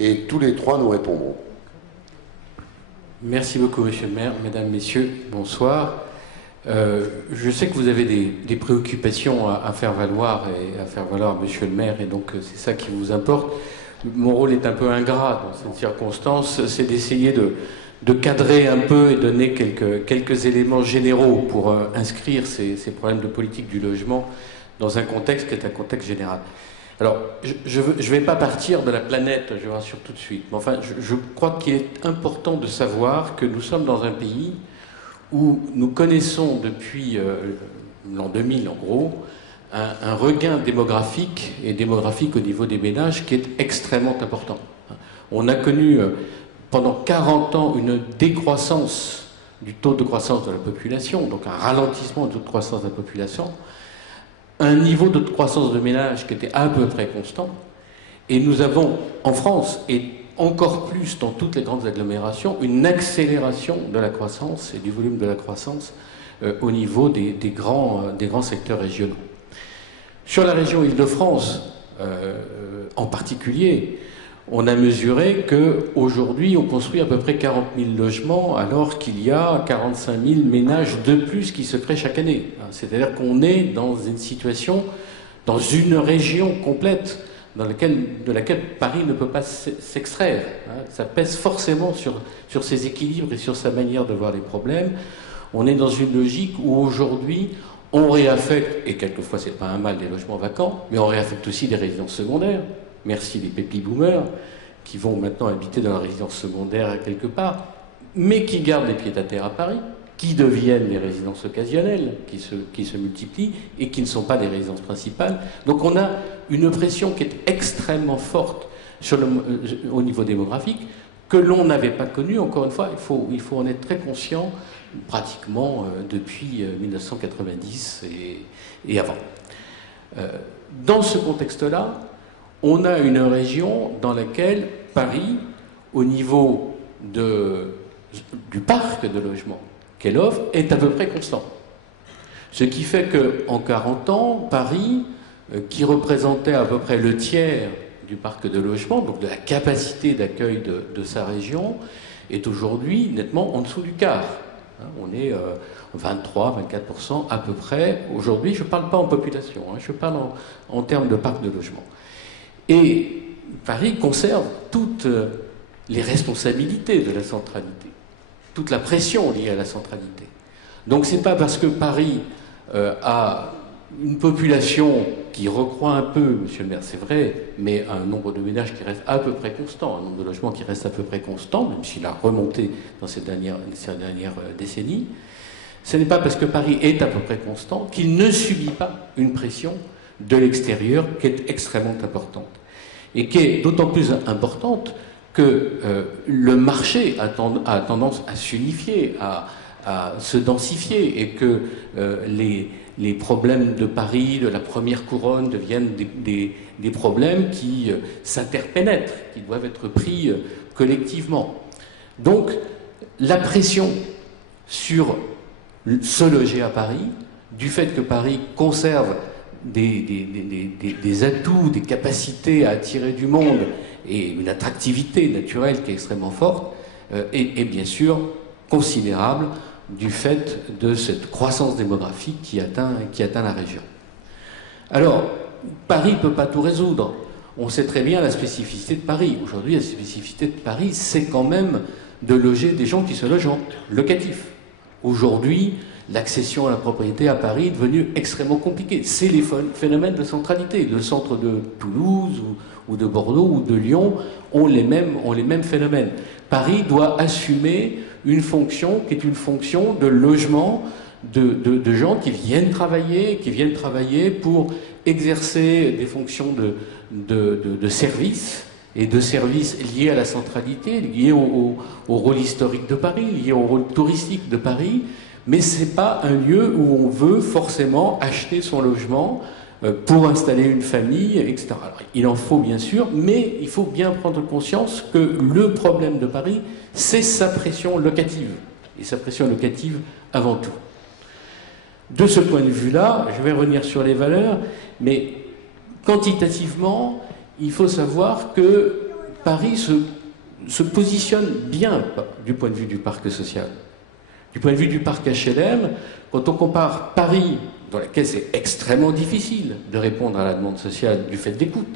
et tous les trois nous répondrons. Merci beaucoup, Monsieur le maire. Mesdames, Messieurs, bonsoir. Je sais que vous avez des préoccupations à faire valoir et à faire valoir, Monsieur le maire, et donc c'est ça qui vous importe. Mon rôle est un peu ingrat dans cette circonstance, c'est d'essayer de cadrer un peu et donner quelques éléments généraux pour inscrire ces problèmes de politique du logement dans un contexte qui est un contexte général. Alors, je ne vais pas partir de la planète, je vous rassure tout de suite, mais enfin, je crois qu'il est important de savoir que nous sommes dans un pays où nous connaissons depuis l'an 2000, en gros, un regain démographique, et démographique au niveau des ménages, qui est extrêmement important. On a connu pendant 40 ans une décroissance du taux de croissance de la population, donc un ralentissement du taux de croissance de la population, un niveau de croissance de ménages qui était à peu près constant, et nous avons en France, et encore plus dans toutes les grandes agglomérations, une accélération de la croissance et du volume de la croissance au niveau des grands secteurs régionaux. Sur la région Île-de-France, en particulier, on a mesuré qu'aujourd'hui, on construit à peu près 40 000 logements, alors qu'il y a 45 000 ménages de plus qui se créent chaque année. C'est-à-dire qu'on est dans une situation, dans une région complète, de laquelle Paris ne peut pas s'extraire. Ça pèse forcément sur ses équilibres et sur sa manière de voir les problèmes. On est dans une logique où aujourd'hui, on réaffecte, et quelquefois c'est pas un mal des logements vacants, mais on réaffecte aussi des résidences secondaires. Merci les baby-boomers qui vont maintenant habiter dans la résidence secondaire quelque part, mais qui gardent les pieds-à-terre à Paris, qui deviennent des résidences occasionnelles, qui se multiplient et qui ne sont pas des résidences principales. Donc on a une pression qui est extrêmement forte au niveau démographique, que l'on n'avait pas connue, encore une fois, il faut en être très conscient, pratiquement depuis 1990 et avant. Dans ce contexte-là, on a une région dans laquelle Paris, au niveau du parc de logements qu'elle offre, est à peu près constant. Ce qui fait qu'en 40 ans, Paris, qui représentait à peu près le tiers du parc de logements, donc de la capacité d'accueil de sa région, est aujourd'hui nettement en dessous du quart. On est 23-24% à peu près. Aujourd'hui, je ne parle pas en population, je parle en termes de parc de logements. Et Paris conserve toutes les responsabilités de la centralité, toute la pression liée à la centralité. Donc ce n'est pas parce que Paris a une population qui recroît un peu, monsieur le maire, c'est vrai, mais un nombre de ménages qui reste à peu près constant, un nombre de logements qui reste à peu près constant, même s'il a remonté dans ces dernières décennies, ce n'est pas parce que Paris est à peu près constant qu'il ne subit pas une pression de l'extérieur qui est extrêmement importante. Et qui est d'autant plus importante que le marché a tendance à s'unifier, à se densifier, et que les problèmes de Paris, de la première couronne, deviennent des problèmes qui s'interpénètrent, qui doivent être pris collectivement. Donc, la pression sur se loger à Paris, du fait que Paris conserve des atouts, des capacités à attirer du monde et une attractivité naturelle qui est extrêmement forte, est bien sûr considérable du fait de cette croissance démographique qui atteint la région. Alors, Paris ne peut pas tout résoudre. On sait très bien la spécificité de Paris. Aujourd'hui, la spécificité de Paris, c'est quand même de loger des gens qui se logent en locatif. Aujourd'hui, l'accession à la propriété à Paris est devenue extrêmement compliquée. C'est les phénomènes de centralité. Le centre de Toulouse ou de Bordeaux ou de Lyon ont les mêmes phénomènes. Paris doit assumer une fonction qui est une fonction de logement de gens qui viennent travailler pour exercer des fonctions de services, et de services liés à la centralité, liés au rôle historique de Paris, liés au rôle touristique de Paris, mais ce n'est pas un lieu où on veut forcément acheter son logement pour installer une famille, etc. Alors, il en faut bien sûr, mais il faut bien prendre conscience que le problème de Paris, c'est sa pression locative, et sa pression locative avant tout. De ce point de vue-là, je vais revenir sur les valeurs, mais quantitativement, il faut savoir que Paris se positionne bien du point de vue du parc social. Du point de vue du parc HLM, quand on compare Paris, dans laquelle c'est extrêmement difficile de répondre à la demande sociale du fait d'écoute,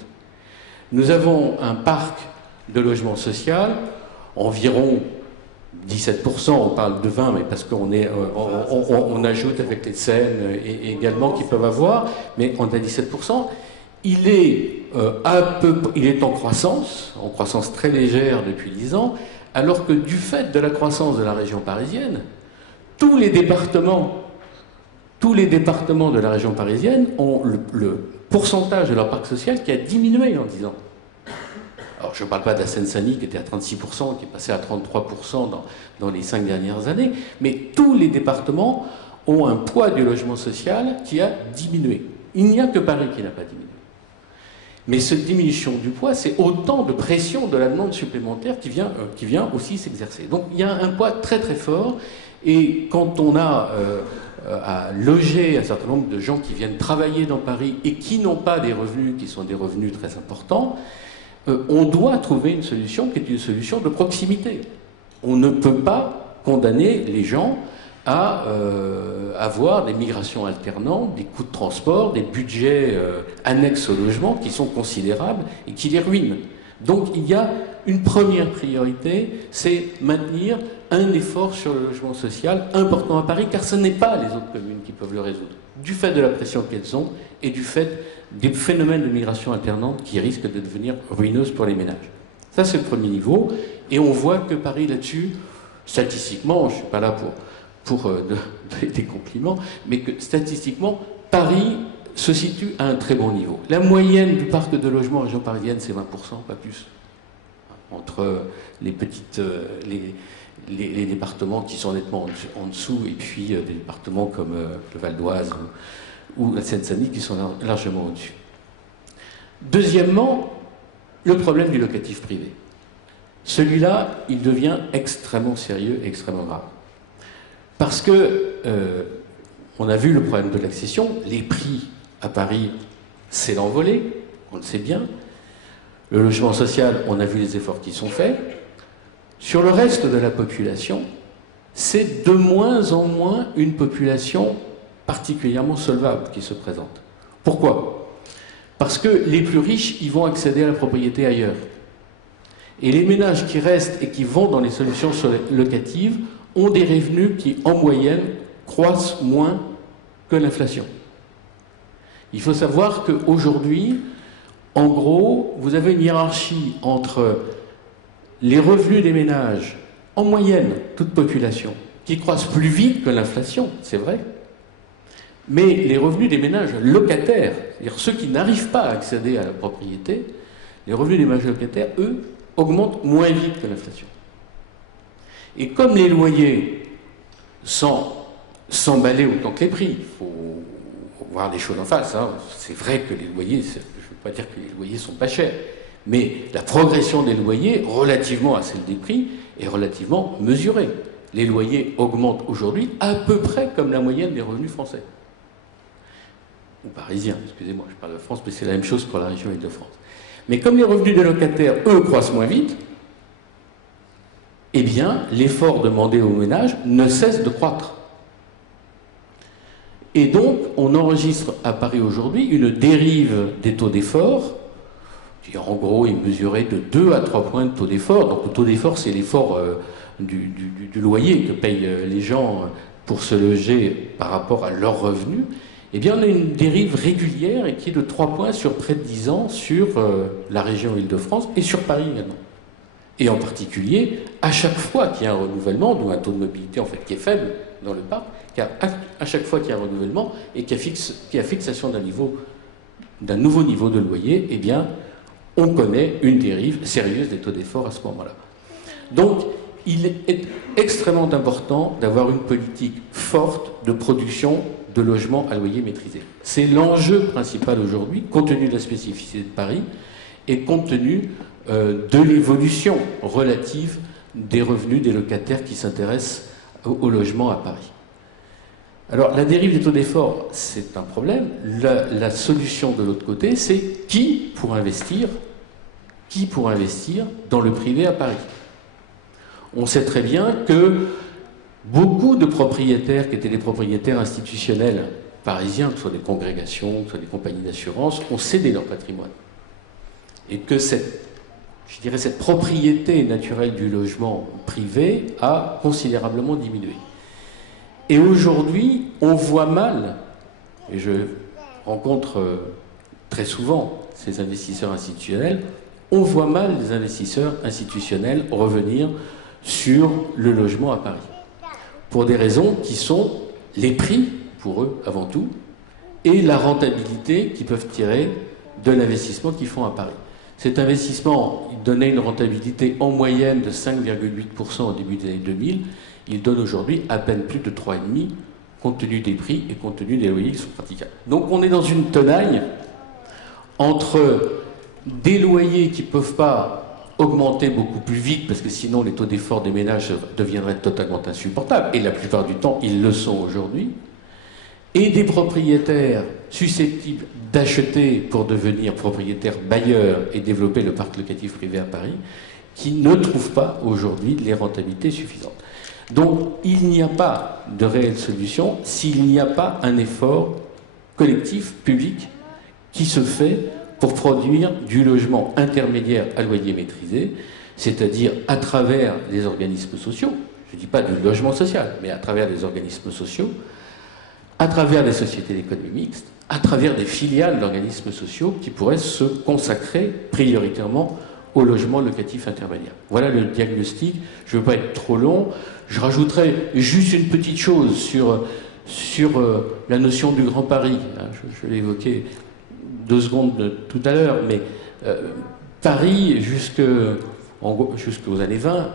nous avons un parc de logement social, environ 17%, on parle de 20, mais parce on ajoute avec les scènes également qu'ils peuvent avoir, mais on a 17%. Il est en croissance très légère depuis 10 ans, alors que du fait de la croissance de la région parisienne, tous les départements de la région parisienne ont le pourcentage de leur parc social qui a diminué en 10 ans. Alors je ne parle pas de la Seine-Saint-Denis qui était à 36%, qui est passé à 33% dans les 5 dernières années, mais tous les départements ont un poids du logement social qui a diminué. Il n'y a que Paris qui n'a pas diminué. Mais cette diminution du poids, c'est autant de pression de la demande supplémentaire qui vient aussi s'exercer. Donc il y a un poids très très fort, et quand on a à loger un certain nombre de gens qui viennent travailler dans Paris et qui n'ont pas des revenus qui sont des revenus très importants, on doit trouver une solution qui est une solution de proximité. On ne peut pas condamner les gens à avoir des migrations alternantes, des coûts de transport, des budgets annexes au logement qui sont considérables et qui les ruinent. Donc il y a une première priorité, c'est maintenir un effort sur le logement social important à Paris, car ce n'est pas les autres communes qui peuvent le résoudre, du fait de la pression qu'elles ont et du fait des phénomènes de migration alternante qui risquent de devenir ruineuses pour les ménages. Ça, c'est le premier niveau, et on voit que Paris, là-dessus, statistiquement, je ne suis pas là pour donner des compliments, mais que statistiquement, Paris se situe à un très bon niveau. La moyenne du parc de logement en région parisienne, c'est 20%, pas plus. Entre les les départements qui sont nettement en dessous, et puis des départements comme le Val d'Oise ou la Seine-Saint-Denis qui sont largement au-dessus. Deuxièmement, le problème du locatif privé. Celui-là, il devient extrêmement sérieux et extrêmement grave. Parce que, on a vu le problème de l'accession, les prix à Paris, c'est l'envolée, on le sait bien. Le logement social, on a vu les efforts qui sont faits. Sur le reste de la population, c'est de moins en moins une population particulièrement solvable qui se présente. Pourquoi ? Parce que les plus riches, ils vont accéder à la propriété ailleurs. Et les ménages qui restent et qui vont dans les solutions locatives ont des revenus qui, en moyenne, croissent moins que l'inflation. Il faut savoir qu'aujourd'hui, en gros, vous avez une hiérarchie entre les revenus des ménages, en moyenne, toute population, qui croissent plus vite que l'inflation, c'est vrai, mais les revenus des ménages locataires, c'est-à-dire ceux qui n'arrivent pas à accéder à la propriété, les revenus des ménages locataires, eux, augmentent moins vite que l'inflation. Et comme les loyers, sans s'emballer autant que les prix, il faut voir les choses en face, hein. C'est vrai que les loyers, je ne veux pas dire que les loyers sont pas chers, mais la progression des loyers, relativement à celle des prix, est relativement mesurée. Les loyers augmentent aujourd'hui à peu près comme la moyenne des revenus français. Ou parisiens, excusez-moi, je parle de France, mais c'est la même chose pour la région Île-de-France. Mais comme les revenus des locataires, eux, croissent moins vite, eh bien, l'effort demandé aux ménages ne cesse de croître. Et donc, on enregistre à Paris aujourd'hui une dérive des taux d'effort, qui en gros est mesurée de 2 à 3 points de taux d'effort. Donc le taux d'effort, c'est l'effort du loyer que payent les gens pour se loger par rapport à leurs revenus. Eh bien, on a une dérive régulière et qui est de 3 points sur près de 10 ans sur la région Île-de-France et sur Paris également. Et en particulier, à chaque fois qu'il y a un renouvellement, donc un taux de mobilité en fait qui est faible dans le parc, car à chaque fois qu'il y a un renouvellement et qu'il y a fixation d'un nouveau niveau de loyer, eh bien, on connaît une dérive sérieuse des taux d'effort à ce moment-là. Donc, il est extrêmement important d'avoir une politique forte de production de logements à loyer maîtrisé. C'est l'enjeu principal aujourd'hui, compte tenu de la spécificité de Paris et compte tenu de l'évolution relative des revenus des locataires qui s'intéressent au logement à Paris. Alors, la dérive des taux d'effort, c'est un problème. La solution de l'autre côté, c'est qui pour investir qui pourra investir dans le privé à Paris? On sait très bien que beaucoup de propriétaires qui étaient des propriétaires institutionnels parisiens, que ce soit des congrégations, que ce soit des compagnies d'assurance, ont cédé leur patrimoine. Et que cette propriété naturelle du logement privé a considérablement diminué. Et aujourd'hui, on voit mal, et je rencontre très souvent ces investisseurs institutionnels, on voit mal les investisseurs institutionnels revenir sur le logement à Paris. Pour des raisons qui sont les prix, pour eux avant tout, et la rentabilité qu'ils peuvent tirer de l'investissement qu'ils font à Paris. Cet investissement, il donnait une rentabilité en moyenne de 5,8% au début des années 2000. Il donne aujourd'hui à peine plus de 3,5% compte tenu des prix et compte tenu des loyers qui sont praticables. Donc on est dans une tenaille entre des loyers qui ne peuvent pas augmenter beaucoup plus vite parce que sinon les taux d'effort des ménages deviendraient totalement insupportables, et la plupart du temps ils le sont aujourd'hui, et des propriétaires susceptibles d'acheter pour devenir propriétaires bailleurs et développer le parc locatif privé à Paris, qui ne trouvent pas aujourd'hui les rentabilités suffisantes. Donc il n'y a pas de réelle solution s'il n'y a pas un effort collectif, public, qui se fait pour produire du logement intermédiaire à loyer maîtrisé, c'est-à-dire à travers les organismes sociaux, je ne dis pas du logement social, mais à travers les organismes sociaux, à travers des sociétés d'économie mixte, à travers des filiales d'organismes sociaux qui pourraient se consacrer prioritairement au logement locatif intermédiaire. Voilà le diagnostic. Je ne veux pas être trop long. Je rajouterai juste une petite chose sur la notion du Grand Paris. Je l'ai évoqué 2 secondes tout à l'heure, mais Paris, jusqu'aux années 20,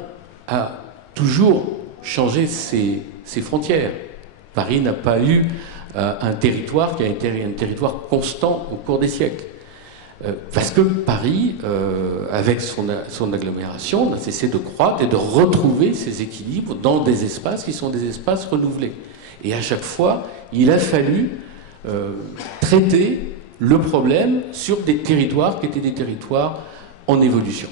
a toujours changé ses frontières. Paris n'a pas eu un territoire qui a été un territoire constant au cours des siècles. Parce que Paris, avec son agglomération, n'a cessé de croître et de retrouver ses équilibres dans des espaces qui sont des espaces renouvelés. Et à chaque fois, il a fallu traiter le problème sur des territoires qui étaient des territoires en évolution.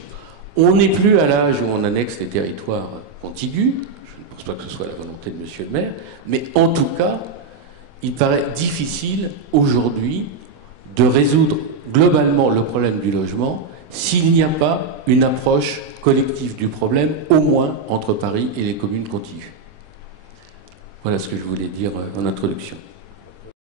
On n'est plus à l'âge où on annexe les territoires contigus. Je ne pense pas que ce soit la volonté de Monsieur le maire, mais en tout cas, il paraît difficile aujourd'hui de résoudre globalement le problème du logement s'il n'y a pas une approche collective du problème, au moins entre Paris et les communes contiguës. Voilà ce que je voulais dire en introduction.